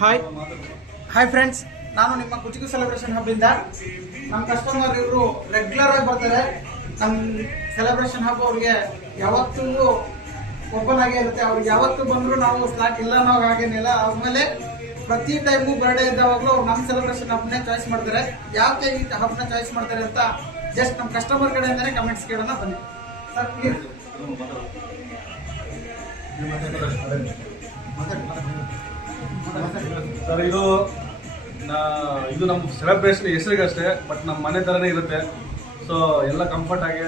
Hi hi friends, ನಾನು ನಿಮ್ಮ ಕುಚಿಕು celebration ಹಬ್ಬಿಂದ ನಮ್ಮ ಕಸ್ಟಮರ್ ಇವರು ರೆಗ್ಯುಲರ್ ಆಗಿ ಬರ್ತಾರೆ. ನಮ್ಮ ಸೆಲೆಬ್ರೇಷನ್ ಹಬ್ ಅವ್ರಿಗೆ ಯಾವತ್ತೂ ಓಪನ್ ಆಗೇ ಇರುತ್ತೆ. ಅವ್ರಿಗೆ ಯಾವತ್ತೂ ಬಂದರೂ ನಾವು ಸ್ಲಾಟ್ ಇಲ್ಲ ನಾವು ಹಾಗೇನಿಲ್ಲ. ಆಮೇಲೆ ಪ್ರತಿ ಟೈಮು ಬರ್ಡೇ ಇದ್ದಾವಾಗಲೂ ಅವ್ರು ನಮ್ಮ ಸೆಲೆಬ್ರೇಷನ್ ಹಬ್ನೇ ಚಾಯ್ಸ್ ಮಾಡ್ತಾರೆ. ಯಾಕೆ ಈ ಹಬ್ನ ಚಾಯ್ಸ್ ಮಾಡ್ತಾರೆ ಅಂತ ಜಸ್ಟ್ ನಮ್ಮ ಕಸ್ಟಮರ್ ಕಡೆಯಿಂದನೇ ಕಮೆಂಟ್ಸ್ ಕೇಳೋಣ ಬನ್ನಿ ಸರ್. ಪ್ಲೀಸ್ ಸರ್, ಇದು ನಮ್ಮ ಸೆಲೆಬ್ರೇಷನ್ ಹೆಸರಿಗಷ್ಟೇ, ಬಟ್ ನಮ್ಮ ಮನೆ ಥರನೇ ಇರುತ್ತೆ. ಸೊ ಎಲ್ಲ ಕಂಫರ್ಟ್ ಆಗಿ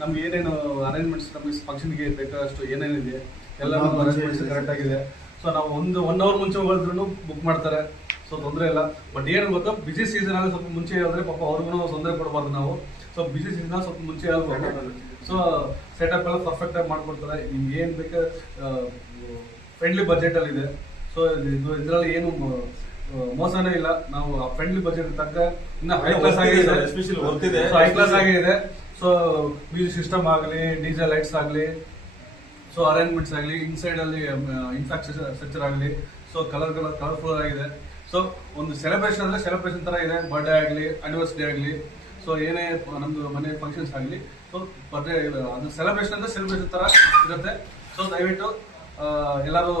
ನಮ್ಗೆ ಏನೇನು ಅರೇಂಜ್ಮೆಂಟ್ಸ್ ನಮಗೆ ಫಂಕ್ಷನ್ಗೆ ಬೇಕಾದಷ್ಟು ಏನೇನಿದೆ ಎಲ್ಲ ಅರೇಂಜ್ಮೆಂಟ್ಸ್ ಕರೆಕ್ಟ್ ಆಗಿದೆ. ಸೊ ನಾವು ಒನ್ ಅವರ್ ಮುಂಚೆ ಹೋಗಿದ್ರು ಬುಕ್ ಮಾಡ್ತಾರೆ. ಸೊ ತೊಂದರೆ ಇಲ್ಲ. ಬಟ್ ಏನು ಗೊತ್ತಾ, ಬಿಸಿ ಸೀಸನಲ್ಲಿ ಸ್ವಲ್ಪ ಮುಂಚೆ ಹೇಳಿದ್ರೆ ಪಾಪ ಅವ್ರಿಗೂ ತೊಂದರೆ ಕೊಡಬಾರ್ದು ನಾವು. ಸೊ ಬಿಸಿ ಸೀಸನ್ ಸ್ವಲ್ಪ ಮುಂಚೆ ಹೇಳ್ಬೇಕು. ಸೊ ಸೆಟಪ್ ಎಲ್ಲ ಪರ್ಫೆಕ್ಟ್ ಆಗಿ ಮಾಡ್ಕೊಡ್ತಾರೆ. ನಿಮ್ಗೆ ಏನು ಬೇಕಾ ಫ್ರೆಂಡ್ಲಿ ಬಜೆಟಲ್ಲಿ ಇದೆ. ಸೊ ಇದರಲ್ಲಿ ಏನು ಮೋಸನೇ ಇಲ್ಲ. ನಾವು ಫ್ರೆಂಡ್ಲಿ ಬಜೆಟ್ ತಕ್ಕ ಇನ್ನ ಹೈ ಕ್ಲಾಸ್ ಆಗಿದೆ, ಹೈ ಕ್ಲಾಸ್ ಆಗಿದೆ. ಸೊ ಮ್ಯೂಸಿಕ್ ಸಿಸ್ಟಮ್ ಆಗಲಿ, ಡಿಜೆ ಲೈಟ್ಸ್ ಆಗಲಿ, ಸೊ ಅರೇಂಜ್ಮೆಂಟ್ಸ್ ಆಗಲಿ, ಇನ್ಸೈಡ್ ಅಲ್ಲಿ ಇನ್ಫ್ರಾಸ್ಟ್ರಕ್ಚರ್ ಆಗಲಿ, ಸೊ ಕಲರ್ಫುಲ್ ಆಗಿದೆ. ಸೊ ಒಂದು ಸೆಲೆಬ್ರೇಷನ್ ಅಂದ್ರೆ ಸೆಲೆಬ್ರೇಷನ್ ತರ ಇದೆ. ಬರ್ಡೇ ಆಗಲಿ, ಆನಿವರ್ಸರಿ ಆಗಲಿ, ಸೊ ಏನೇ ನಮ್ದು ಮನೆ ಫಂಕ್ಷನ್ಸ್ ಆಗಲಿ, ಸೊ ಬರ್ಡೇ ಅದು ಸೆಲೆಬ್ರೇಷನ್ ಅಂದ್ರೆ ಸೆಲೆಬ್ರೇಷನ್ ತರ ಇರುತ್ತೆ. ಸೊ ದಯವಿಟ್ಟು ಎಲ್ಲರೂ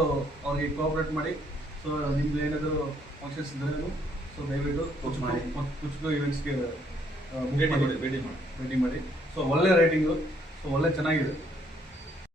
ಅವ್ರಿಗೆ ಕೋಆಪರೇಟ್ ಮಾಡಿ. ಸೊ ನಿಮ್ದು ಏನಾದರೂ ಫಂಕ್ಷನ್ಸ್ ಇದ್ರೂ ಸೊ ದಯವಿಟ್ಟು ಕುಚುಕು ಇವೆಂಟ್ಸ್ಗೆ ಭೇಟಿ ಮಾಡಿ. ಸೊ ಒಳ್ಳೆ ರೇಟಿಂಗು, ಸೊ ಒಳ್ಳೆ ಚೆನ್ನಾಗಿದೆ.